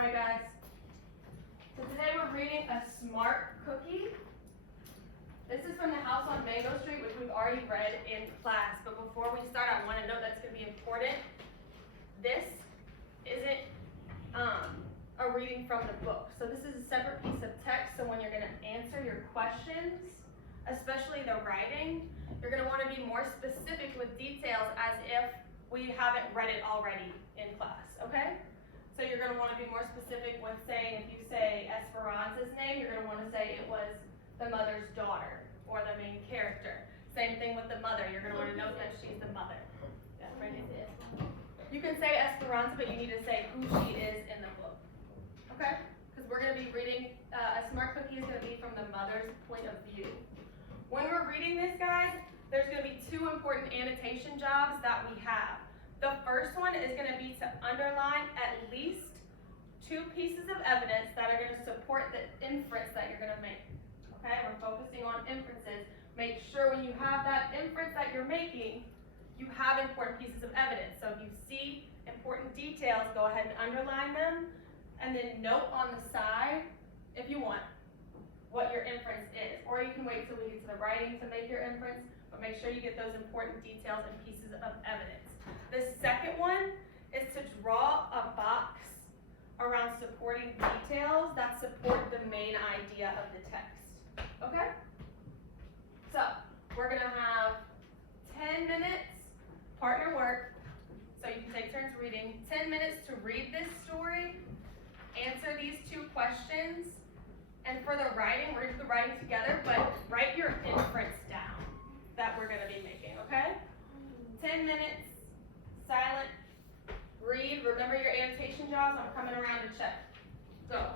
Alright guys, so today we're reading A Smart Cookie. This is from The House on Mango Street, which we've already read in class, but before we start I want to note that's going to be important. This isn't a reading from the book, so this is a separate piece of text, so when you're going to answer your questions, especially the writing, you're going to want to be more specific with details as if we haven't read it already in class, okay? So you're going to want to be more specific with saying, if you say Esperanza's name, you're going to want to say it was the mother's daughter or the main character. Same thing with the mother. You're going to want to note that she's the mother. Yeah, right. You can say Esperanza, but you need to say who she is in the book. Okay? Because we're going to be reading, A Smart Cookie is going to be from the mother's point of view. When we're reading this, guys, there's going to be two important annotation jobs that we have. The first one is going to be to underline at least two pieces of evidence that are going to support the inference that you're going to make. Okay, we're focusing on inferences. Make sure when you have that inference that you're making, you have important pieces of evidence. So if you see important details, go ahead and underline them, and then note on the side, if you want, what your inference is. Or you can wait till we get to the writing to make your inference, but make sure you get those important details and pieces of evidence. The second one is to draw a box around supporting details that support the main idea of the text. Okay? So, we're going to have 10 minutes partner work, so you can take turns reading, 10 minutes to read this story, answer these two questions, and for the writing, we're going to do the writing together, but write your inference down that we're going to be making, okay? 10 minutes. Silent, read, remember your annotation jobs, I'm coming around to check. Go.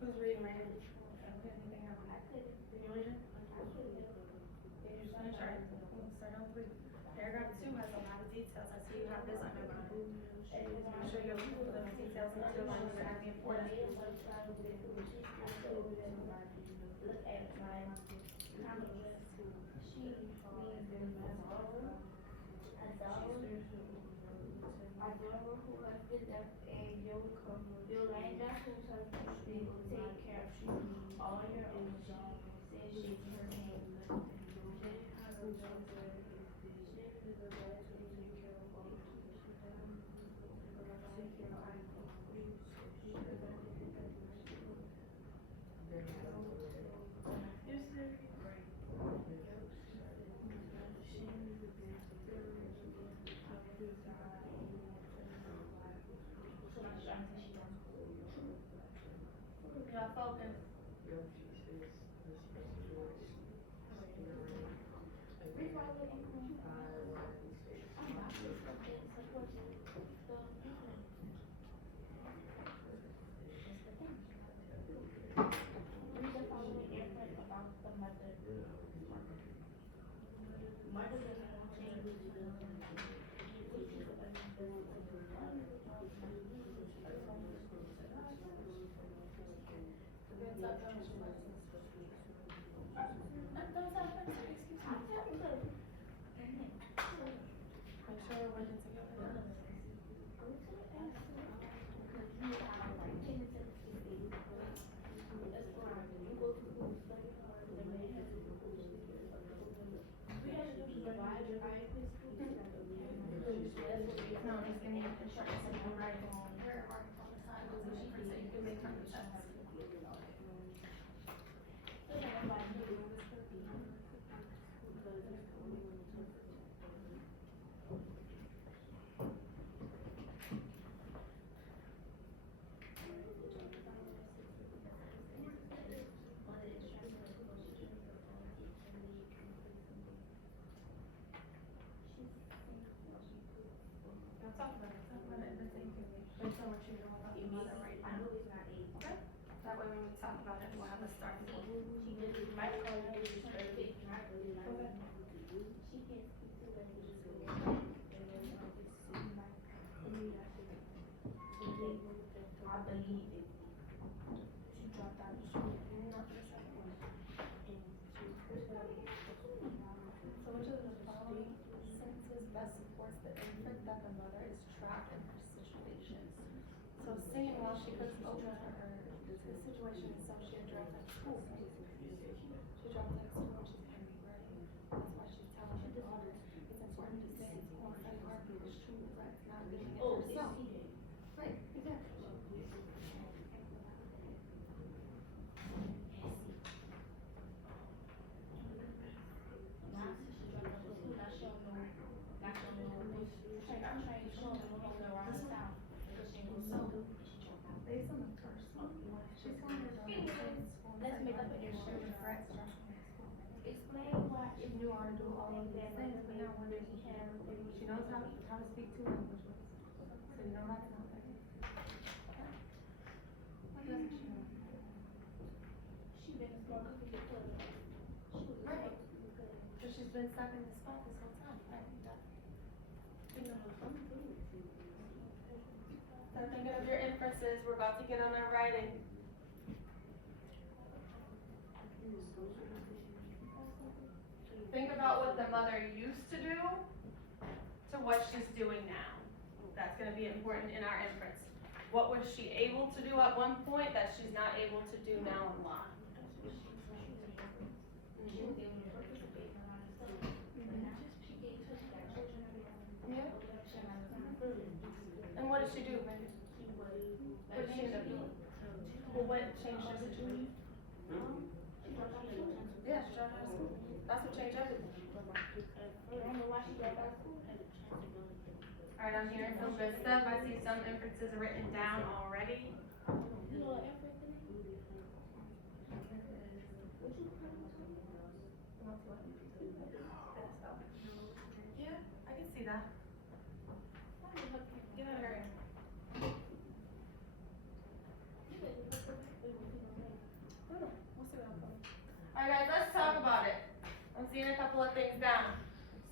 Who's reading right now? Anything else? You reading? I'm sorry. Start on 3. Paragraph 2 has a lot of details. I see you have this underlined. Make sure you put those details in underline. You're going to be important. Y'all focus. want you to know about the mother right now. Okay? That way when we talk about it, we'll have a starting point. So which of the following sentences best supports the inference that the mother is trapped in her situation? So singing while she cooks oatmeal for her, the situation is so she had dropped out of school. She dropped out of school and she's gonna be ready. That's why she's telling her daughter it's important to say it's more than heartbeat is true, but it's not being it herself. Right, exactly. Based on the first one, she's telling her daughter to stay in school. Let's make up a new show. Regrets dropping out of school. Explain why She knew how to do all of these things, but now one day she knows how to speak two languages. So you know how to know that. What doesn't she know? she been a small cookie before. She was Right. good. So she's been stuck in this spot this whole time, right? So thinking of your inferences, we're about to get on our writing. Think about what the mother used to do to what she's doing now. That's gonna be important in our inference. What was she able to do at one point that she's not able to do now and why? Yeah. And what did she do, baby? What did she end up doing? Well, what changed her situation? Yeah, she dropped out of school. That's what changed everything. Alright, I'm hearing some good stuff. I see some inferences written down already. Yeah, I can see that. Get out of here. We'll see what happens. Alright guys, let's talk about it. I'm seeing a couple of things down.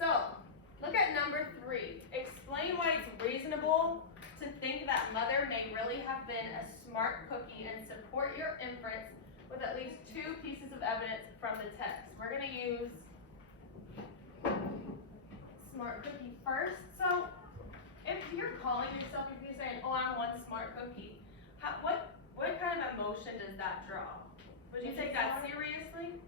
So, look at number 3. Explain why it's reasonable to think that mother may really have been a smart cookie and support your inference with at least 2 pieces of evidence from the text. We're gonna use smart cookie first. So, if you're calling yourself, if you're saying, oh, I'm one smart cookie, what kind of emotion does that draw? Would you take that seriously?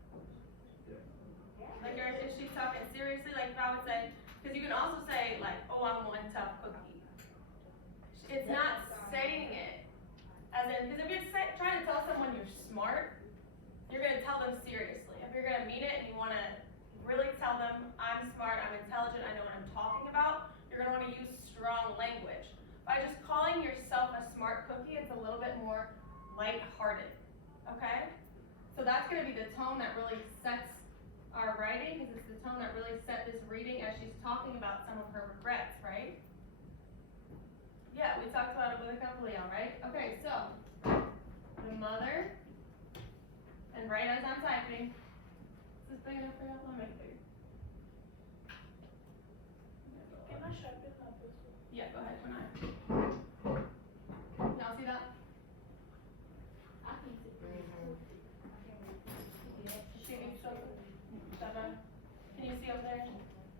Like, if she's talking seriously, like if I would say, because you can also say, like, oh, I'm one tough cookie. It's not saying it. As in, because if you're trying to tell someone you're smart, you're going to tell them seriously. If you're going to mean it and you want to really tell them, I'm smart, I'm intelligent, I know what I'm talking about, you're going to want to use strong language. By just calling yourself a smart cookie, it's a little bit more lighthearted, okay? So that's going to be the tone that really sets our writing, because it's the tone that really set this reading as she's talking about some of her regrets, right? Yeah, we talked about it with a couple, right? Okay, so, the mother, and right as I'm typing, is this big enough for y'all? Let me make it bigger. Can I sharpen my pencil? Yeah, go ahead, when y'all see that? I can see. She needs something? Seven? Can you see up there?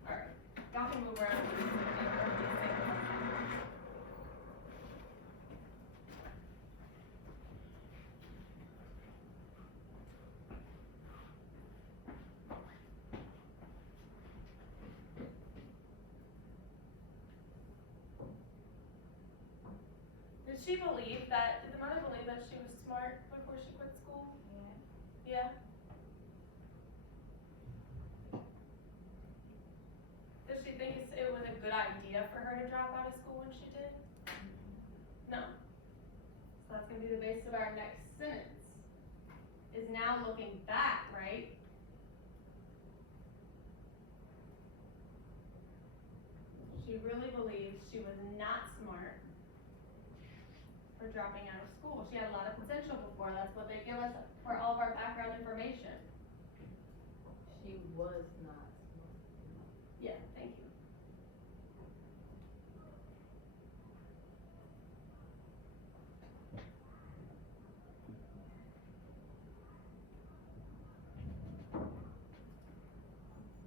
Alright, y'all can move around. Did she believe that, did the mother believe that she was smart before she quit school? Yeah? Did she think it was a good idea for her to drop out of school when she did? No. So that's gonna be the basis of our next sentence. Is now looking back, right? She really believes she was not smart for dropping out of school. She had a lot of potential before, that's what they give us for all of our background information. She was not smart. Yeah, thank you.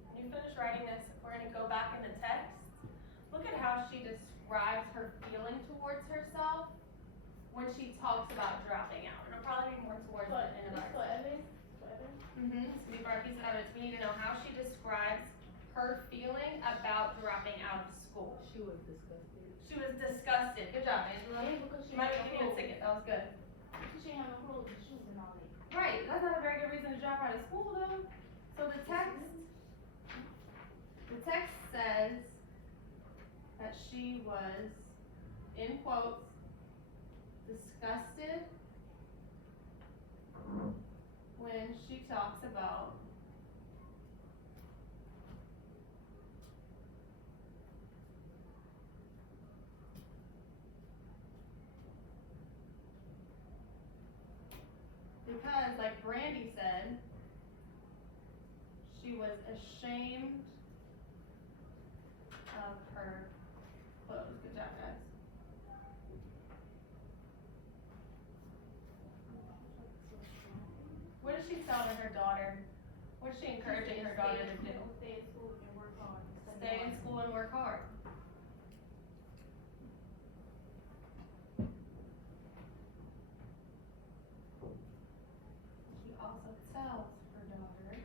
When you finish writing this, we're gonna go back in the text. Look at how she describes her feeling towards herself when she talks about dropping out. It'll probably be more towards the But, end of it's our. for Evan, for Evan. It's gonna be for our piece of evidence. We need to know how she describes her feeling about dropping out of school. She was disgusted. She was disgusted. Good job, Angela. Yeah, because she You might had be no giving a clothes. ticket. That was good. She didn't have no clothes and shoes and all that. Right. That's not a very good reason to drop out of school, though. So the text says that she was, in quotes, disgusted when she talks about because, like Brandy said, she was ashamed of her clothes. Good job, guys. What is she telling her daughter? What is she encouraging her daughter to do? Stay in school and work hard. Stay in school and work hard. She also tells her daughter,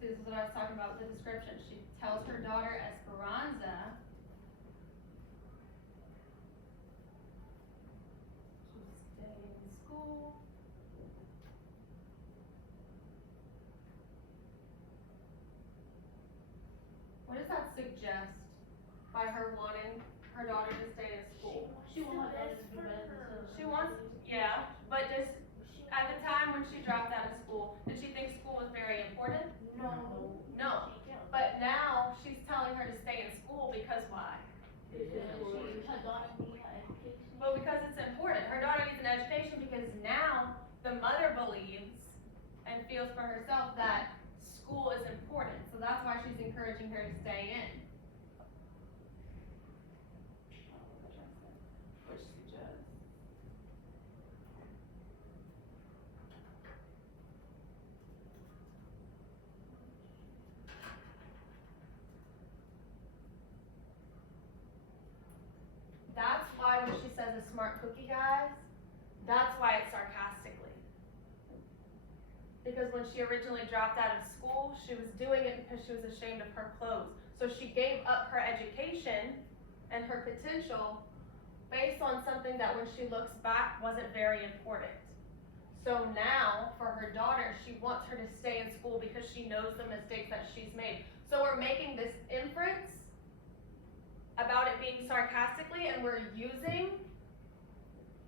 see, this is what I was talking about with the description. She tells her daughter Esperanza to stay in school. What does that suggest by her wanting her daughter to stay in school? She wants her to be better. She wants, yeah, but just at the time when she dropped out of school, did she think school was very important? No. No. But now she's telling her to stay in school because why? Her daughter needs her education. Well, because it's important. Her daughter needs an education because now the mother believes and feels for herself that school is important. So that's why she's encouraging her to stay in. Which suggests. That's why when she says a smart cookie, guys, that's why it's sarcastically. Because when she originally dropped out of school, she was doing it because she was ashamed of her clothes. So she gave up her education and her potential based on something that when she looks back wasn't very important. So now, for her daughter, she wants her to stay in school because she knows the mistakes that she's made. So we're making this inference about it being sarcastically, and we're using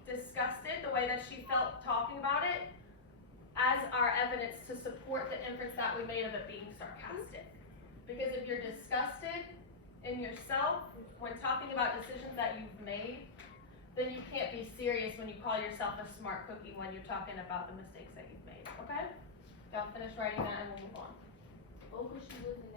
disgusted, the way that she felt talking about it, as our evidence to support the inference that we made of it being sarcastic. Because if you're disgusted in yourself when talking about decisions that you've made, then you can't be serious when you call yourself a smart cookie when you're talking about the mistakes that you've made, okay? Y'all finish writing that and we'll move on. Oh, 'cause she was in